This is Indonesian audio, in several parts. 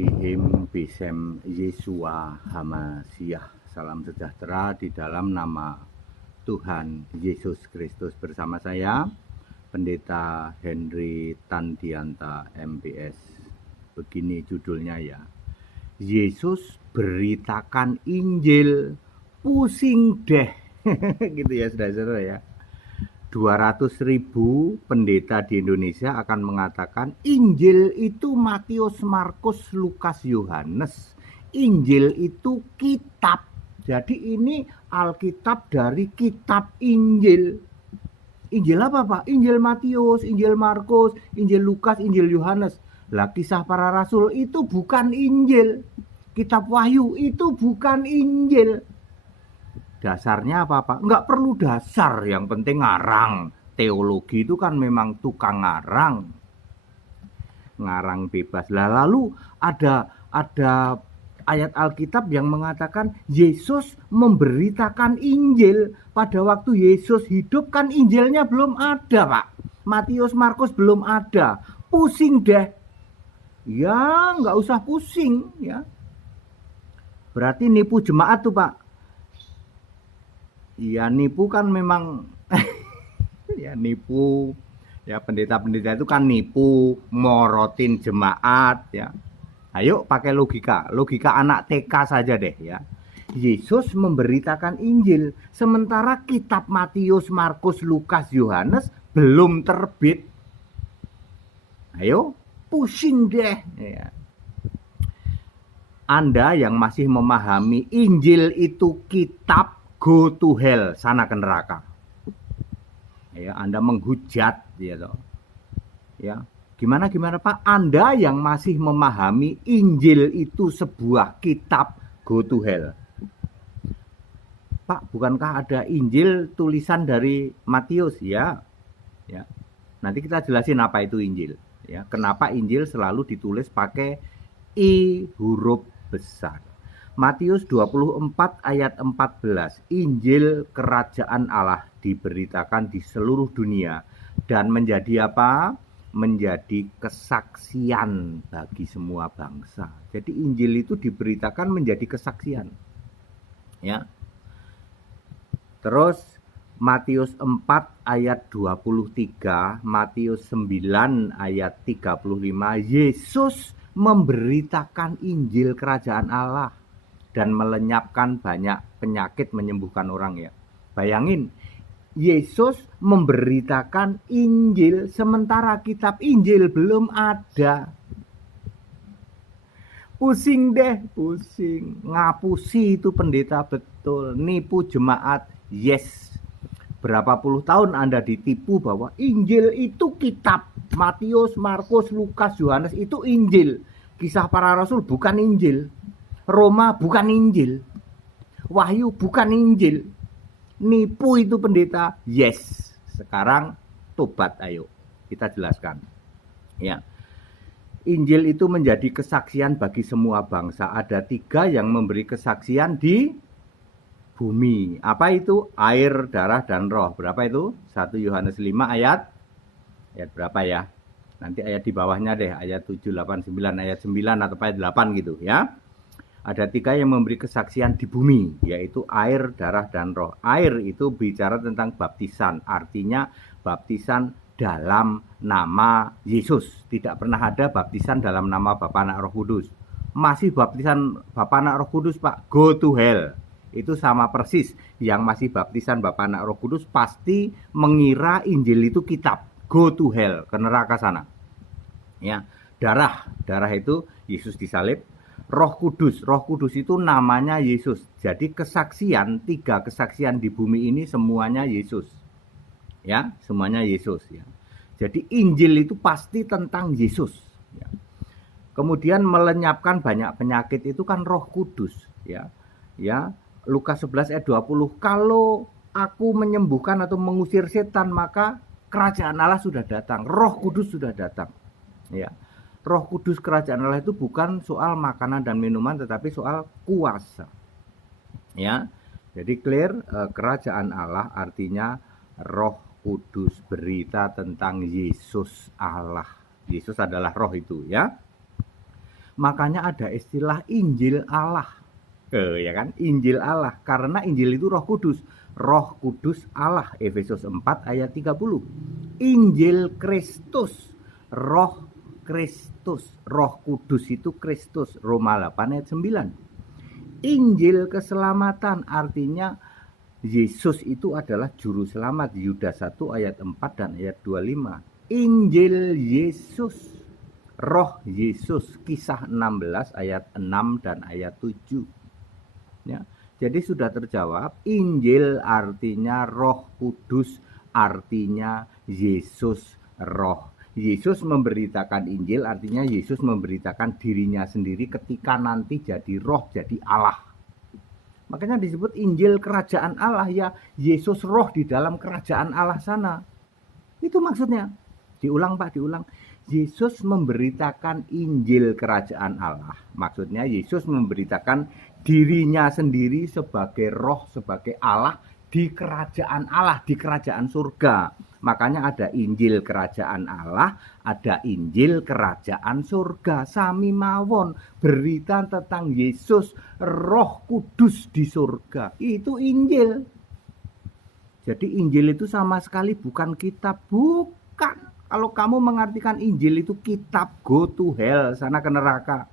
Elohim Besem Yesua Hamasiah. Salam sejahtera di dalam nama Tuhan Yesus Kristus. Bersama saya Pendeta Henry Tandianta MPS. Begini judulnya ya. Yesus beritakan Injil, pusing deh. Gitu ya saudara-saudara ya. 200.000 pendeta di Indonesia akan mengatakan Injil itu Matius, Markus, Lukas, Yohanes. Injil itu kitab. Jadi ini Alkitab dari kitab Injil. Injil apa Pak? Injil Matius, Injil Markus, Injil Lukas, Injil Yohanes. Lah kisah para rasul itu bukan Injil. Kitab Wahyu itu bukan Injil. Dasarnya apa Pak? Enggak perlu dasar, yang penting ngarang. Teologi itu kan memang tukang ngarang. Ngarang bebas. Lah lalu ada ayat Alkitab yang mengatakan Yesus memberitakan Injil. Pada waktu Yesus hidup kan Injilnya belum ada Pak. Matius, Markus belum ada. Pusing deh. Ya enggak usah pusing ya. Berarti nipu jemaat tuh Pak. Ya nipu kan memang ya nipu ya, pendeta-pendeta itu kan nipu, morotin jemaat ya. Ayo pakai logika anak TK saja deh ya. Yesus memberitakan Injil sementara kitab Matius, Markus, Lukas, Yohanes belum terbit. Ayo pusing deh ya. Anda yang masih memahami Injil itu kitab, go to hell, sana ke neraka. Ya, Anda menghujat ya toh. Ya, gimana Pak? Anda yang masih memahami Injil itu sebuah kitab, go to hell. Pak, bukankah ada Injil tulisan dari Matius ya? Ya. Nanti kita jelasin apa itu Injil, ya. Kenapa Injil selalu ditulis pakai I huruf besar. Matius 24 ayat 14, Injil kerajaan Allah diberitakan di seluruh dunia dan menjadi apa? Menjadi kesaksian bagi semua bangsa. Jadi Injil itu diberitakan menjadi kesaksian. Ya. Terus Matius 4 ayat 23, Matius 9 ayat 35, Yesus memberitakan Injil kerajaan Allah dan melenyapkan banyak penyakit, menyembuhkan orang ya. Bayangin, Yesus memberitakan Injil sementara kitab Injil belum ada. Pusing deh, pusing. Ngapusi itu pendeta betul, nipu jemaat. Yes. Berapa puluh tahun Anda ditipu bahwa Injil itu kitab. Matius, Markus, Lukas, Yohanes itu Injil. Kisah para rasul bukan Injil. Roma bukan Injil. Wahyu bukan Injil. Nipu itu pendeta. Yes. Sekarang tobat, ayo kita jelaskan. Ya. Injil itu menjadi kesaksian bagi semua bangsa. Ada 3 yang memberi kesaksian di bumi. Apa itu? Air, darah, dan roh. Berapa itu? 1 Yohanes 5 ayat berapa ya? Nanti ayat di bawahnya deh, ayat 7, 8, 9, ayat 9 atau ayat 8 gitu ya. Ada 3 yang memberi kesaksian di bumi, yaitu air, darah, dan roh. Air itu bicara tentang baptisan, artinya baptisan dalam nama Yesus. Tidak pernah ada baptisan dalam nama Bapa, Anak, Roh Kudus. Masih baptisan Bapa, Anak, Roh Kudus Pak, go to hell. Itu sama persis. Yang masih baptisan Bapa, Anak, Roh Kudus pasti mengira Injil itu kitab, go to hell, ke neraka sana. Ya, darah itu Yesus disalib. Roh Kudus itu namanya Yesus. Jadi kesaksian, 3 kesaksian di bumi ini semuanya Yesus. Ya, semuanya Yesus ya. Jadi Injil itu pasti tentang Yesus ya. Kemudian melenyapkan banyak penyakit itu kan Roh Kudus ya. Ya, Lukas 11 ayat 20, kalau aku menyembuhkan atau mengusir setan maka kerajaan Allah sudah datang, Roh Kudus sudah datang. Ya. Roh Kudus kerajaan Allah itu bukan soal makanan dan minuman, tetapi soal kuasa. Ya, jadi clear, kerajaan Allah artinya Roh Kudus, berita tentang Yesus Allah. Yesus adalah Roh itu ya. Makanya ada istilah Injil Allah. Ya kan? Injil Allah. Karena Injil itu Roh Kudus. Roh Kudus Allah. Efesus 4 ayat 30. Injil Kristus. Roh Kristus. Roh Kudus itu Kristus. Roma 8 ayat 9. Injil keselamatan artinya Yesus itu adalah juru selamat. Yudas 1 ayat 4 dan ayat 25. Injil Yesus, Roh Yesus, Kisah 16 ayat 6 dan ayat 7. Ya, jadi sudah terjawab. Injil artinya Roh Kudus, artinya Yesus Roh. Yesus memberitakan Injil artinya Yesus memberitakan dirinya sendiri ketika nanti jadi Roh, jadi Allah. Makanya disebut Injil kerajaan Allah, ya Yesus Roh di dalam kerajaan Allah sana. Itu maksudnya. Diulang Pak, diulang. Yesus memberitakan Injil kerajaan Allah. Maksudnya Yesus memberitakan dirinya sendiri sebagai Roh, sebagai Allah di kerajaan Allah, di kerajaan surga. Makanya ada Injil kerajaan Allah, ada Injil kerajaan surga. Sami mawon, berita tentang Yesus Roh Kudus di surga. Itu Injil. Jadi Injil itu sama sekali bukan kitab, bukan. Kalau kamu mengartikan Injil itu kitab, go to hell, sana ke neraka.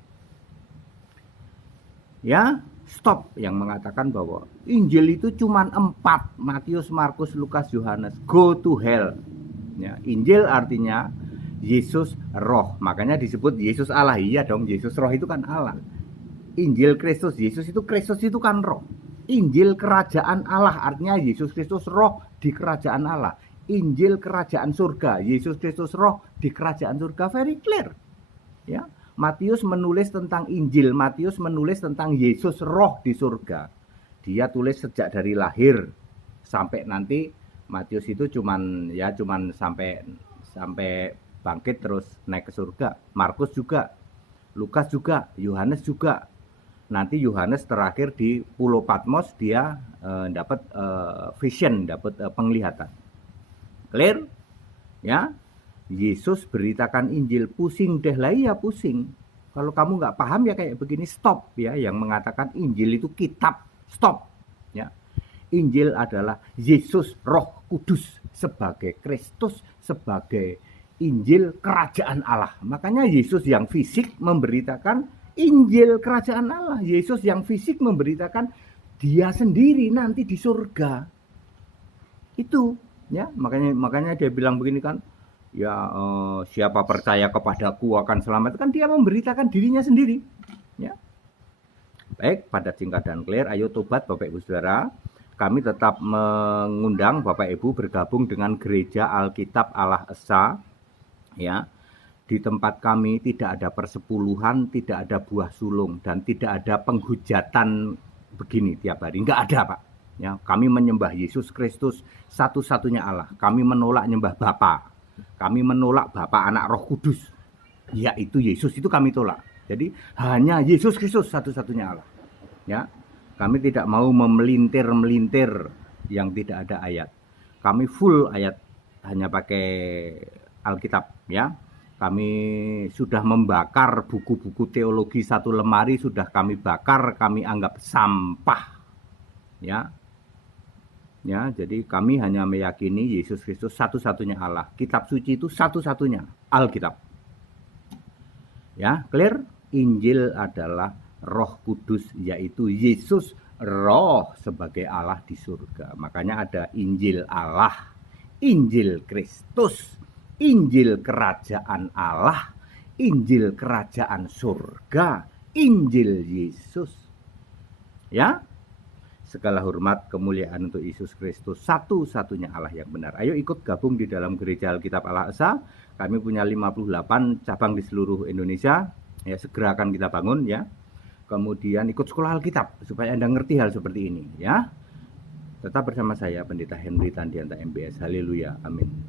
Ya, stop yang mengatakan bahwa Injil itu cuma 4, Matius, Markus, Lukas, Yohanes. Go to hell. Ya, Injil artinya Yesus Roh. Makanya disebut Yesus Allah. Iya dong, Yesus Roh itu kan Allah. Injil Kristus, Yesus itu Kristus itu kan Roh. Injil kerajaan Allah artinya Yesus Kristus Roh di kerajaan Allah. Injil kerajaan surga, Yesus Kristus Roh di kerajaan surga, very clear. Ya, Matius menulis tentang Injil, Matius menulis tentang Yesus Roh di surga. Dia tulis sejak dari lahir sampai nanti. Matius itu cuman sampai bangkit terus naik ke surga. Markus juga, Lukas juga, Yohanes juga. Nanti Yohanes terakhir di Pulau Patmos dia dapat vision, dapat penglihatan. Clear? Ya, Yesus beritakan Injil. Pusing deh lah, ya pusing. Kalau kamu nggak paham ya kayak begini, stop ya. Yang mengatakan Injil itu kitab, stop. Ya, Injil adalah Yesus Roh Kudus sebagai Kristus, sebagai Injil kerajaan Allah. Makanya Yesus yang fisik memberitakan Injil kerajaan Allah. Yesus yang fisik memberitakan dia sendiri nanti di surga. Itu. Ya, makanya dia bilang begini kan, ya siapa percaya kepadaku akan selamat, kan dia memberitakan dirinya sendiri. Ya, baik, pada singkat dan clear, ayo tobat Bapak Ibu Saudara. Kami tetap mengundang Bapak Ibu bergabung dengan Gereja Alkitab Allah Esa. Ya, di tempat kami tidak ada persepuluhan, tidak ada buah sulung, dan tidak ada penghujatan begini tiap hari. Enggak ada Pak. Ya, kami menyembah Yesus Kristus satu-satunya Allah. Kami menolak nyembah Bapa. Kami menolak Bapa, Anak, Roh Kudus. Yaitu Yesus itu kami tolak. Jadi hanya Yesus Kristus satu-satunya Allah. Ya, kami tidak mau memelintir-melintir yang tidak ada ayat. Kami full ayat, hanya pakai Alkitab. Ya, kami sudah membakar buku-buku teologi satu lemari, sudah kami bakar, kami anggap sampah. Ya. Ya, jadi kami hanya meyakini Yesus Kristus satu-satunya Allah. Kitab suci itu satu-satunya, Alkitab. Ya, clear? Injil adalah Roh Kudus, yaitu Yesus Roh sebagai Allah di surga. Makanya ada Injil Allah, Injil Kristus, Injil kerajaan Allah, Injil kerajaan surga, Injil Yesus. Ya, segala hormat kemuliaan untuk Yesus Kristus, satu-satunya Allah yang benar. Ayo ikut gabung di dalam Gereja Alkitab Allah Esa. Kami punya 58 cabang di seluruh Indonesia. Ya, segera akan kita bangun ya. Kemudian ikut sekolah Alkitab supaya Anda ngerti hal seperti ini ya. Tetap bersama saya Pendeta Henry Tandianta MBS. Haleluya. Amin.